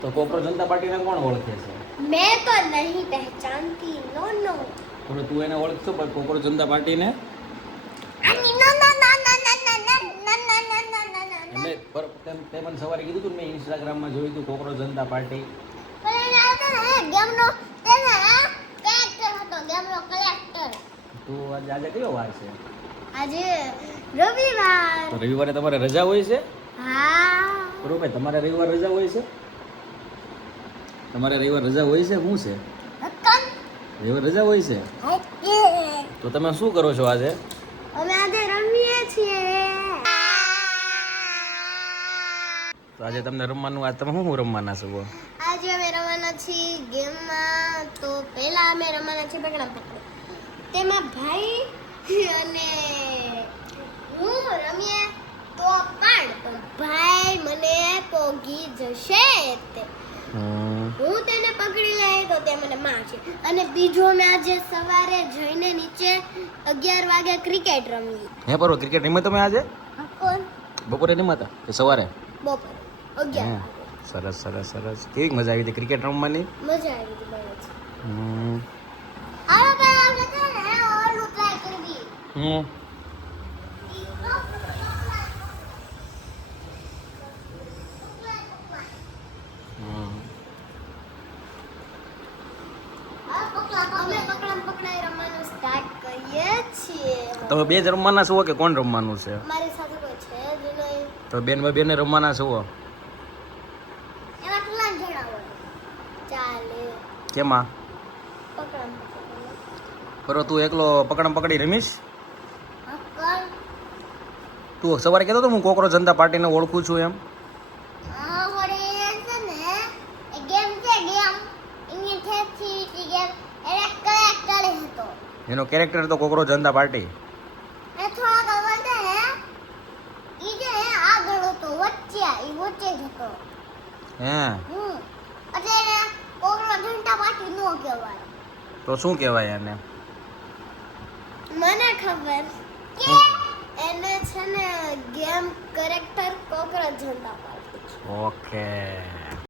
તો કોકરોચ જનતા પાર્ટીને કોણ ઓળખે છે? मैं तो नहीं पहचानती नो नो પણ તું એને ઓળખશો પણ કોકરોચ જનતા પાર્ટીને no no no no no એટલે તે મને સવારે કીધું હતું ને, મેં ઇન્સ્ટાગ્રામમાં જોયું હતું કોકરોચ જનતા પાર્ટી. गेम नो तेने कैरेक्टर હતો गेम નો કલેક્ટર તું આજે કયો વાર છે? આજે રવિવાર તો રવિવારે તમારે રજા હોય છે? હા બરોબર, તમારે રવિવાર રજા હોય છે? તમારે રવિવાર રજા હોય છે? શું છે હકન રવિવાર રજા હોય છે? તો તમે શું કરો છો આજે? અમે આજે રમીએ છીએ તો આજે તમને રમવાનું, આજ તમે શું રમવાના છો? આજે અમે રમવાના છીએ ગેમમાં. તો પહેલા અમે રમવાના છીએ પકડમ પકડ. તેમાં ભાઈ અને હું રમીએ તો પણ ભાઈ મને પોગી જશે તે. હું તેને પકડી લઈ તો તે મને મારશે. અને બીજો અમે આજે સવારે જઈને નીચે 11 વાગે ક્રિકેટ રમી. હે બરોબર, ક્રિકેટ રમ્યા તમે આજે? કોણ? બપોરે રમ્યા કે સવારે? બપોરે 11 વાગે. સરસ સરસ સરસ. કેવી મજા આવી હતી ક્રિકેટ રમવાની? મજા આવી હતી બહુ જ. હમ આવો ભાઈ આપણે છે ને ઓલું ટ્રાય કરવી. હમ અમે પકડમ પકડાઈ રમવાનું સ્ટાર્ટ કરીએ છીએ. તમે બે જ રમવાના છો કે કોણ રમવાનું છે? મારી સાથે કોઈ છે જ નહીં. તો બેન બેને રમવાના છો? એમાં કેટલા જણા હોય? ચાલે. કેમાં? પકડમ પકડાઈ. બરો, તું એકલો પકડમ પકડી રમીશ? હકલ. તું સવારે કહેતો હતો હું કોકરોચ જનતા પાર્ટીને ઓળખું છું એમ. વળી છે ને એ ગેમ છે ગેમ ઇંગ્લિશ છે સીટી ગેમ એને કરેક્ટર હતો. એનો કેરેક્ટર તો કોકરોચ જનતા પાર્ટી. એ થોડા ખબર છે ને ઈ જે આગળ હતો વચ્ચે જ હતો. હે એટલે એને કોકરોચ જનતા પાર્ટી નો કહેવાય. તો શું કહેવાય એને? મને ખબર કે એને છે ને ગેમ કરેક્ટર કોકરોચ જનતા પાર્ટી. ઓકે.